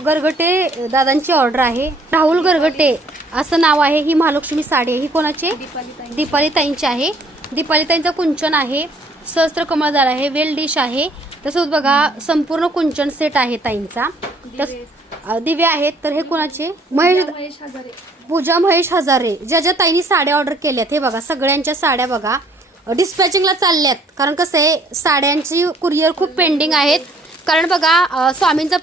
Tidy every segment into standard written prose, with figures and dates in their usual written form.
Gargate दादांची order आहे. राहुल गरगटे असं नाव आहे. ही महालक्ष्मी साडी आहे. ही कोणाची? दीपाली ताईंची आहे. दीपाली ताईंचा कुंचन आहे, सहस्त्र कमळदार आहे, वेल डिश आहे. तसंच बघा संपूर्ण कुंचन सेट आहे ताईंचा. दिवे आहेत. तर हे कोणाचे? महेश हजारे, पूजा महेश हजारे. ज्या ज्या ताईंनी साड्या ऑर्डर केल्यात हे बघा, सगळ्यांच्या साड्या बघा डिस्पॅचिंगला चालल्यात. कारण कसं आहे, साड्यांची कुरिअर खूप पेंडिंग आहेत. कारण बघा स्वामींचा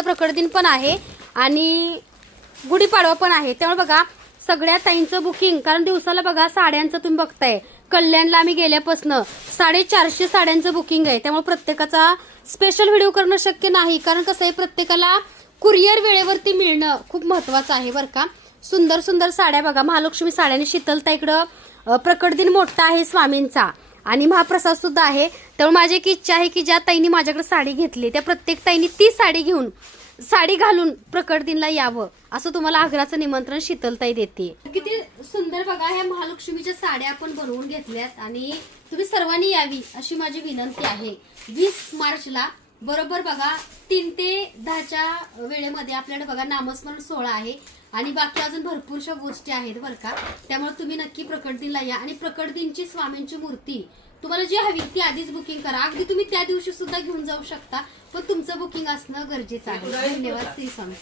प्रकट दिन पण आहे आणि गुढीपाडवा पण आहे. त्यामुळे बघा सगळ्या ताईंचं बुकिंग, कारण दिवसाला बघा साड्यांचं तुम्ही बघताय, कल्याणला आम्ही गेल्यापासून 450 साड्यांचं बुकिंग आहे. त्यामुळे प्रत्येकाचा स्पेशल व्हिडिओ करणं शक्य नाही. कारण कसं आहे, प्रत्येकाला कुरिअर वेळेवरती मिळणं खूप महत्वाचं आहे बरं का. सुंदर सुंदर साड्या बघा, महालक्ष्मी साड्याने. शीतलता इकडं प्रकट दिन मोठा आहे स्वामींचा आणि महाप्रसाद सुद्धा आहे. त्यामुळे माझी एक इच्छा आहे की ज्या ताईंनी माझ्याकडे साडी घेतली त्या प्रत्येक ताईंनी ती साडी घेऊन, साडी घालून प्रकट दिनला यावं असं तुम्हाला आग्रहाचं निमंत्रण शीतलताई देते. किती सुंदर बघा ह्या महालक्ष्मीच्या साड्या आपण बनवून घेतल्यात आणि तुम्ही सर्वांनी यावी अशी माझी विनंती आहे. 20 मार्चला बरोबर बघा 3 ते 10च्या वेळेमध्ये आपल्याकडे बघा नामस्मरण सोहळा आहे आणि बाकी अजून भरपूरशा गोष्टी आहेत बरं का. त्यामुळे तुम्ही नक्की प्रकट दिनला या आणि प्रकट दिनची स्वामींची मूर्ती तुम्हाला जी हवी ती आधीच बुकिंग करा. अगदी तुम्ही त्या दिवशी सुद्धा घेऊन जाऊ शकता, पण तुमचं बुकिंग असणं गरजेचं आहे. धन्यवाद. श्री स्वामी.